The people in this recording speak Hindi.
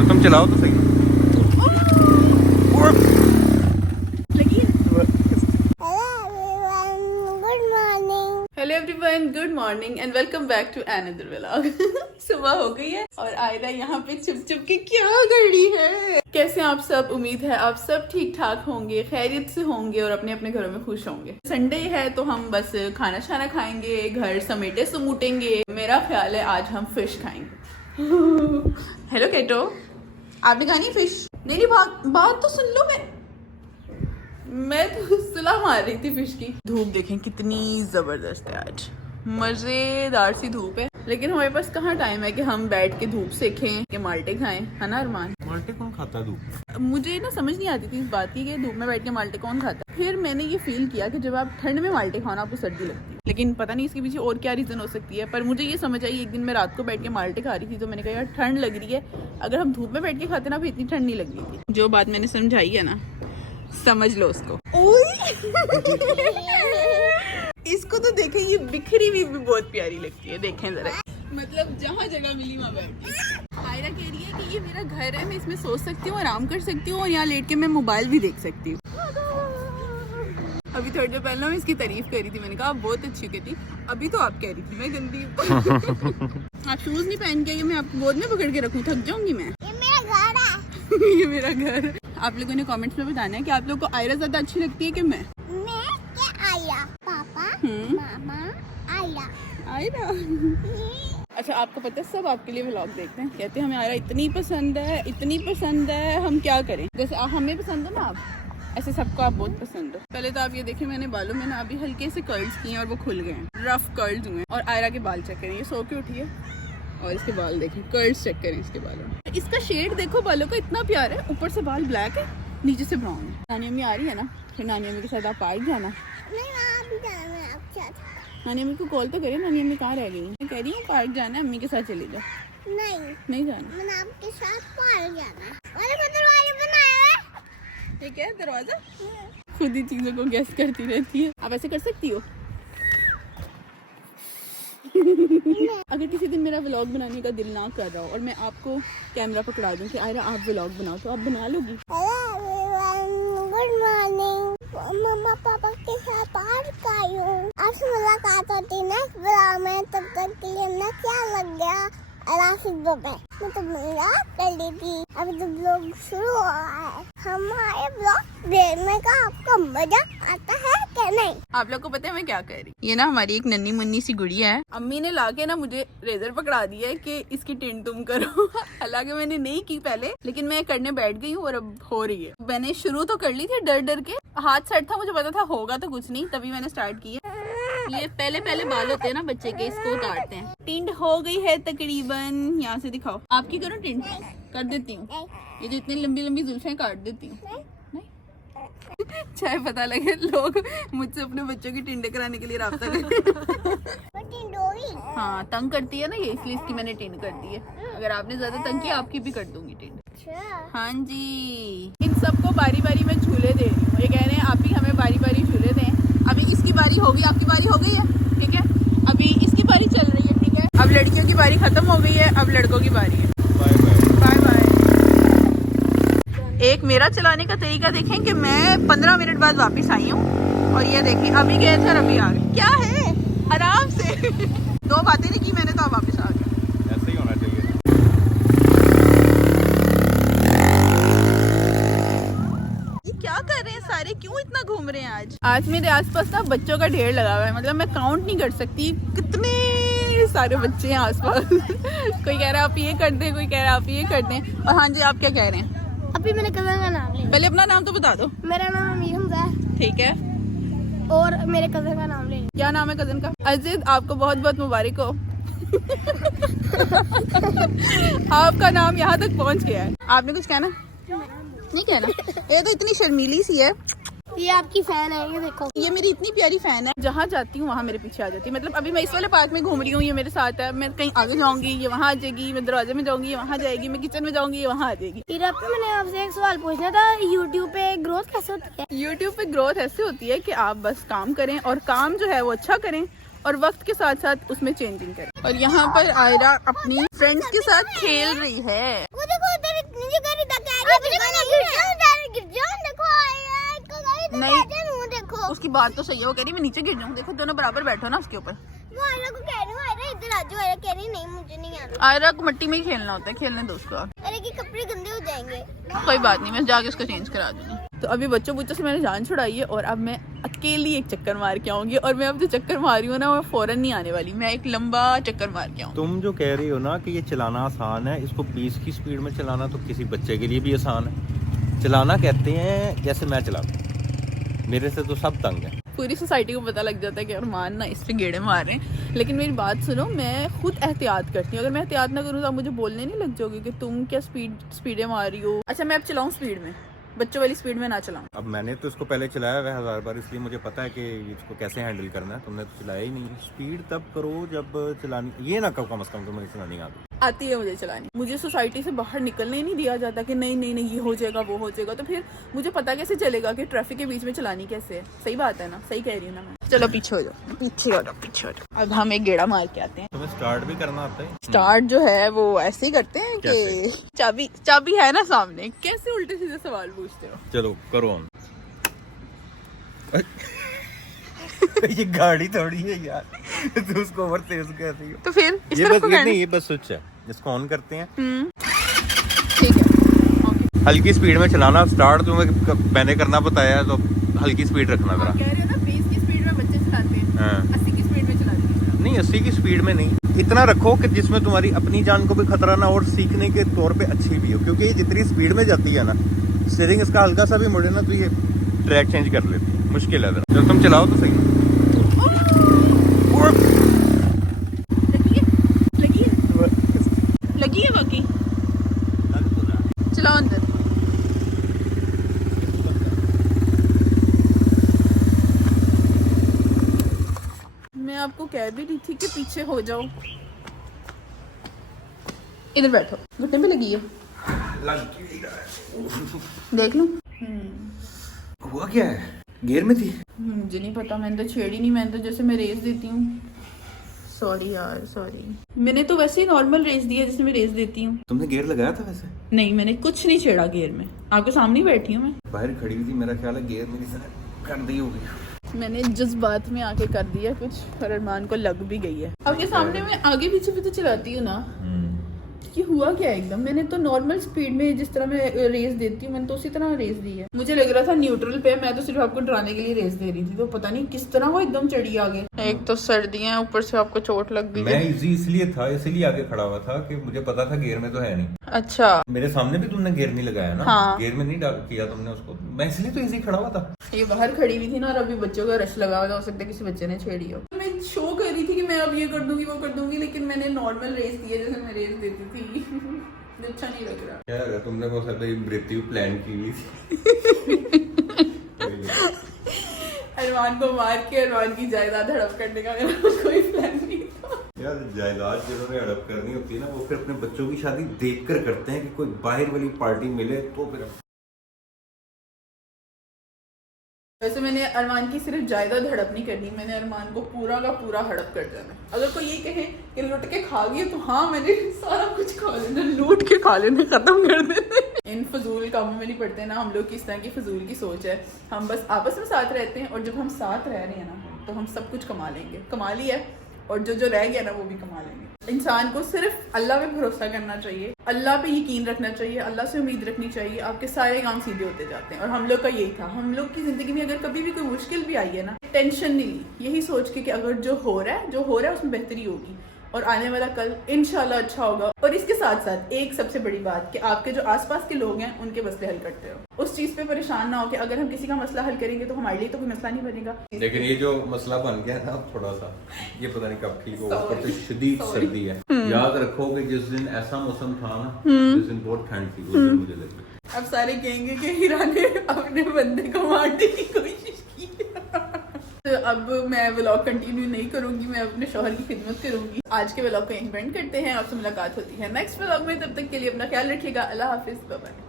चल तुम चलाओ तो सही। Hello everyone, good morning and welcome back to another vlog. सुबह हो गई है और आयरा यहाँ पे छुप छुप के क्या कर रही है। कैसे आप सब? उम्मीद है आप सब ठीक ठाक होंगे, खैरियत से होंगे और अपने अपने घरों में खुश होंगे। संडे है तो हम बस खाना शाना खाएंगे, घर समेटे समेटेंगे। मेरा ख्याल है आज हम फिश खाएंगे। हेलो केटो, आपने खानी फिश? नहीं, बात तो सुन लो। मैं तो सुलह मार रही थी फिश की। धूप देखें कितनी जबरदस्त है, आज मजेदार सी धूप है। लेकिन हमारे पास कहाँ टाइम है कि हम बैठ के धूप सेकें कि माल्टे खाएं, है ना अरमान? माल्टे कौन खाता है धूप? मुझे ना समझ नहीं आती थी इस बात की कि धूप में बैठ के माल्टे कौन खाता है। फिर मैंने ये फील किया कि जब आप ठंड में माल्टे खाओ ना आपको सर्दी लगती है। लेकिन पता नहीं इसके पीछे और क्या रीजन हो सकती है। पर मुझे ये समझ आई, एक दिन मैं रात को बैठ के माल्टे खा रही थी तो मैंने कहा यार ठंड लग रही है, अगर हम धूप में बैठ के खाते ना फिर इतनी ठंड नहीं लग रही थी। जो बात मैंने समझाई है ना, समझ लो उसको। इसको तो देखें, ये बिखरी हुई भी बहुत प्यारी लगती है। देखें जरा, मतलब जहाँ जगह मिली वहाँ बैठी। आयरा कह रही है कि ये मेरा घर है, मैं इसमें सो सकती हूँ, आराम कर सकती हूँ और यहाँ लेट के मैं मोबाइल भी देख सकती हूँ। अभी थोड़ी देर पहले मैं इसकी तारीफ कर रही थी, मैंने कहा आप बहुत अच्छी कहती। अभी तो आप कह रही थी मैं गंदी। आप शूज नहीं पहन के, मैं आपको गोद में पकड़ के रखूँ, थक जाऊंगी मैं। ये मेरा घर है। ये मेरा घर। आप लोगों ने कमेंट्स में बताना है कि आप लोगों को आयरा ज्यादा अच्छी लगती है कि मैं क्या आयरा? पापा, मामा, आयरा। अच्छा, आपको पता है सब आपके लिए व्लॉग देखते हैं, कहते हैं हमें आयरा इतनी पसंद है, इतनी पसंद है, हम क्या करें? जैसे हमें पसंद है ना आप, ऐसे सबको आप बहुत पसंद हो। पहले तो आप ये देखें, मैंने बालों में ना अभी हल्के से कर्ल्स किए हैं और वो खुल गए हैं, रफ कर्ल्स हुए हैं। और आयरा के बाल चेक करें, ये सो के उठी है और इसके बाल देखें, कर्ल्स चेक करें इसके बालों में। इसका शेड देखो बालों का, इतना प्यारा है। ऊपर से बाल ब्लैक है, नीचे से ब्राउन है। नानी अम्मी आ रही है ना, फिर नानी अम्मी के साथ आप पार्क जाना। नानी अम्मी को कॉल तो करें, नानी अम्मी कहाँ रह गई? मैं कह रही हूँ पार्क जाना है, अम्मी के साथ चले जाओ। नहीं जाना, मैंने आपके साथ पार्क जाना। दरवाजा बनाया है। ठीक है, दरवाजा खुद ही चीजों को गेस करती रहती है। आप ऐसे कर सकती हो। अगर किसी दिन मेरा व्लॉग बनाने का दिल ना कर रहा हो और मैं आपको कैमरा पकड़ा दूं कि आयरा आप व्लॉग बनाओ, तो आप बना लोगी? गुड मॉर्निंग, मम्मा पापा के साथ पार्क आई हूँ। आज मुलाकात होती ना व्लॉग में, तब तक के लिए ना क्या लग गया मैं तो मजाक कर ली थी। अभी तो ब्लॉग शुरू हो रहा है। हमारे ब्लॉग देखने का आपको मजा आता है क्या? नहीं। आप लोग को पता है मैं क्या कह रही? ये ना हमारी एक नन्ही मुन्नी सी गुड़िया है, अम्मी ने लाके ना मुझे रेजर पकड़ा दिया है कि इसकी टिन तुम करो। हालांकि मैंने नहीं की पहले, लेकिन मैं करने बैठ गई हूँ और अब हो रही है। मैंने शुरू तो कर ली थी डर डर के, हाथ सेट था, मुझे पता था होगा तो कुछ नहीं, तभी मैंने स्टार्ट की है। ये पहले बाल होते हैं ना बच्चे के, इसको काटते हैं। टिंड हो गई है तकरीबन, यहाँ से दिखाओ। आपकी करो टिंड, कर देती हूँ। ये जो इतनी लंबी लंबी जुल्फें काट देती हूँ। नहीं चाहे पता लगे लोग मुझसे अपने बच्चों की टिंडे कराने के लिए राब्ता करें। हाँ, तंग करती है ना ये, इसलिए इसकी मैंने टिंड कर दी है। अगर आपने ज्यादा तंग किया आपकी भी कर दूंगी टिंड। हाँ जी, इन सबको बारी बारी में झूले दे रही हूँ। ये कह रहे हैं आप ही हमें बारी बारी झूले दें। अभी इसकी बारी होगी, आपकी बारी हो गई है, ठीक है? अभी इसकी बारी चल रही है, ठीक है? अब लड़कियों की बारी खत्म हो गई है, अब लड़कों की बारी है। Bye bye. एक मेरा चलाने का तरीका देखें कि मैं 15 मिनट बाद वापस आई हूँ और ये देखें अभी गए थे और अभी आ गए। क्या है, आराम से। 2 बातें नहीं की मैंने तो आप वापस आ गए। ऐसे ही होना चाहिए। क्या कर रहे हैं सारे, क्यों इतना घूम रहे हैं आज मेरे आसपास ना बच्चों का ढेर लगा हुआ है। मतलब मैं काउंट नहीं कर सकती कितने सारे बच्चे हैं आसपास। कोई कह रहा है आप ये कर दें, कोई कह रहा है आप ये कर दें। और हाँ जी, आप क्या कह रहे हैं? अभी मैंने कजन का नाम ले। पहले अपना नाम तो बता दो। मेरा नाम अमीर हमजा है। ठीक है, और मेरे कजन का नाम ले। क्या नाम है कजन का? अजीज, आपको बहुत बहुत मुबारक हो। आपका नाम यहाँ तक पहुँच गया है। आपने कुछ कहना? नहीं कहना? ये तो इतनी शर्मीली सी है। ये आपकी फैन है, ये देखो। ये मेरी इतनी प्यारी फैन है, जहाँ जाती हूँ वहाँ मेरे पीछे आ जाती है। मतलब अभी मैं इस वाले पार्क में घूम रही हूँ, ये मेरे साथ है। मैं कहीं आगे जाऊंगी ये वहाँ आ जाएगी, मैं दरवाजे में जाऊंगी ये वहाँ जाएगी, मैं किचन में जाऊंगी ये वहाँ आ जाएगी। फिर अब मैंने आपसे एक सवाल पूछना था, यूट्यूब पे ग्रोथ कैसे होती है? यूट्यूब पे ग्रोथ ऐसे होती है कि आप बस काम करें और काम जो है वो अच्छा करें और वक्त के साथ साथ उसमें चेंजिंग करें। और यहाँ पर आयरा अपनी फ्रेंड्स के साथ खेल रही है। वो देखो उधर बात तो सही है, वो कह रही मैं नीचे गिर जाऊँ। देखो दोनों बराबर बैठो ना उसके ऊपर। वो आयरा को कह रही हूँ, आयरा इधर आ जाओ। आयरा कह रही नहीं मुझे नहीं आना। आयरा को मिट्टी में ही खेलना होता है, खेलने दो उसको। अरे के कपड़े गंदे हो जाएंगे। कोई बात नहीं, मैं जाके उसको चेंज करा दूंगी। तो अभी बच्चों से मैंने जान छुड़ाई है और अब मैं अकेली एक चक्कर मार के आऊंगी। और मैं अब जो चक्कर मारी हूँ ना, वो फौरन नहीं आने वाली, मैं एक लंबा चक्कर मार के आऊँ। तुम जो कह रही हो ना कि ये चलाना आसान है, इसको 20 की स्पीड में चलाना तो किसी बच्चे के लिए भी आसान है। चलाना कहते हैं जैसे मैं चलाता हूँ, मेरे से तो सब तंग है। पूरी सोसाइटी को पता लग जाता है कि अरमान ना इस पे गेड़े मार रहे हैं। लेकिन मेरी बात सुनो, मैं खुद एहतियात करती हूँ। अगर मैं एहतियात ना करूँ तो आप मुझे बोलने नहीं लग जाओगे कि तुम क्या स्पीडें मार रही हो। अच्छा मैं अब चलाऊँ स्पीड में, बच्चों वाली स्पीड में ना चलाऊं। अब मैंने तो इसको पहले चलाया हुआ है 1000 बार, इसलिए मुझे पता है कि इसको कैसे हैंडल करना है। तुमने तो चलाया ही नहीं। स्पीड तब करो जब चलानी, ये ना कम से कम तुम्हें चलानी आती है मुझे चलानी। मुझे सोसाइटी से बाहर निकलने ही नहीं दिया जाता कि नहीं नहीं नहीं ये हो जाएगा वो हो जाएगा। तो फिर मुझे पता कैसे चलेगा कि ट्रैफिक के बीच में चलानी कैसे है। सही बात है ना, सही कह रही हूँ ना मैं। चलो पीछे हो जाओ, पीछे हो जाओ, पीछे हो जाओ। अब हम एक गेड़ा मार के आते हैं। तुम्हें स्टार्ट भी करना आता है? स्टार्ट जो है वो ऐसे ही करते हैं कि चाबी है ना सामने। कैसे उल्टे सीधे सवाल पूछते हो। चलो करो ऑन। ये गाड़ी थोड़ी है यार, तो उसको ओवर तेज कर रही हो। तो फिर इस ये तरफ बस को ये बस स्विच है, इसको ऑन करते हैं। ठीक है। हल्की स्पीड में चलाना। स्टार्ट तुम्हें मैंने करना बताया है, तो हल्की स्पीड रखना जरा। कह रहे हो ना 20 की स्पीड में बच्चे चलाते हैं, हाँ। 80 की स्पीड में चलाते हैं। नहीं 80 की स्पीड में नहीं, इतना रखो कि जिसमें तुम्हारी अपनी जान को भी खतरा ना और सीखने के तौर पे अच्छी भी हो। क्योंकि ये जितनी स्पीड में जाती है ना, स्टीयरिंग इसका हल्का सा भी मुड़े ना तो ये ट्रैक चेंज कर लेती है। मुश्किल है जरा। जब तुम चलाओ तो सही। लगी है बाकी। चलाओ अंदर। मैं आपको कह भी रही थी कि पीछे हो जाओ। इधर बैठो, घुटने पे लगी है। देख लो। हुआ क्या है? गियर में थी? मुझे नहीं पता, मैंने तो छेड़ी नहीं। मैंने तो जैसे मैं रेस देती हूँ। सॉरी यार सॉरी। मैंने तो वैसे ही नॉर्मल रेस दी है जैसे मैं रेस देती हूँ। तुमने गियर लगाया था वैसे? नहीं मैंने कुछ नहीं छेड़ा गियर में। आपके सामने ही बैठी हूँ मैं। बाहर खड़ी हुई थी, मेरा ख्याल है गियर मेरी साथ कर दी होगी। मैंने जज्बात में आके कर दिया कुछ और अरमान को लग भी गई है। आपके सामने मैं आगे पीछे भी तो चलाती हूँ ना। कि हुआ क्या एकदम, मैंने तो नॉर्मल स्पीड में जिस तरह मैं रेस देती हूँ मैंने तो उसी तरह रेस दी है। मुझे लग रहा था न्यूट्रल पे, मैं तो सिर्फ आपको डराने के लिए रेस दे रही थी। तो पता नहीं किस तरह वो एकदम चढ़ी आगे। एक तो सर्दियां, ऊपर से आपको चोट लग गई। मैं इजी इसलिए था, इसीलिए आगे खड़ा हुआ था कि मुझे पता था गियर में तो है नहीं। अच्छा मेरे सामने भी तुमने गियर नहीं लगाया ना। हाँ। गियर में नहीं डाल किया तुमने उसको, मैं इसलिए तो इजी खड़ा हुआ था। ये बाहर खड़ी हुई थी ना और अभी बच्चों का रश लगा हुआ था। हो सकता है किसी बच्चे ने छेड़ी हो। मैं शो कर रही थी कि मैं अब ये कर दूंगी वो कर दूंगी, लेकिन मैंने नॉर्मल रेस दी है जैसे मैं रेस देती थी। अच्छा नहीं लग रहा। क्या लगा तुमने बहुत सारी मृत्यु प्लान की हुई थी। अरमान को मार के अरमान की जायदाद हड़प करने का मेरा कोई प्लान नहीं था। यार जायदाद जिन्होंने हड़प करनी होती है ना, वो फिर अपने बच्चों की शादी देखकर करते हैं कि कोई बाहर वाली पार्टी मिले तो फिर। वैसे मैंने अरमान की सिर्फ जायदाद हड़प नहीं करनी, मैंने अरमान को पूरा का पूरा हड़प कर जाना। अगर कोई ये कहे कि लूट के खा गई तो हाँ, मैंने सारा कुछ खा लेना, लूट के खा लेना, खत्म कर देना। इन फजूल कामों में नहीं पड़ते ना हम लोग की। इस तरह की फजूल की सोच है। हम बस आपस में साथ रहते हैं और जब हम साथ रह रहे हैं ना तो हम सब कुछ कमा लेंगे। कमा लिया और जो रह गया ना वो भी कमा लेंगे। इंसान को सिर्फ अल्लाह पे भरोसा करना चाहिए, अल्लाह पे यकीन रखना चाहिए, अल्लाह से उम्मीद रखनी चाहिए। आपके सारे काम सीधे होते जाते हैं। और हम लोग का यही था। हम लोग की जिंदगी में अगर कभी भी कोई मुश्किल भी आई है ना, टेंशन नहीं ली, यही सोच के कि अगर जो हो रहा है उसमें बेहतरी होगी और आने वाला कल इंशाल्लाह अच्छा होगा। और इसके साथ साथ एक सबसे बड़ी बात कि आपके जो आसपास के लोग हैं उनके मसले हल करते हो। उस चीज पे परेशान ना हो कि अगर हम किसी का मसला हल करेंगे तो हमारे लिए तो कोई मसला नहीं बनेगा। लेकिन ये जो मसला बन गया ना थोड़ा सा, ये पता नहीं कब ठीक होगा। ऊपर से शदीद सर्दी है। याद रखो कि जिस दिन ऐसा मौसम था ना, जिस दिन बहुत ठंड थी, उस दिन मुझे लगी। अब सारे कहेंगे कि हीरा ने अपने बंदे को मारने की कोशिश की। तो अब मैं व्लॉग कंटिन्यू नहीं करूंगी, मैं अपने शौहर की खिदमत करूंगी। आज के व्लॉग को यहीं एंड करते हैं। आपसे मुलाकात होती है नेक्स्ट व्लॉग में। तब तक के लिए अपना ख्याल रखिएगा। अल्लाह हाफिज, बाय बाय।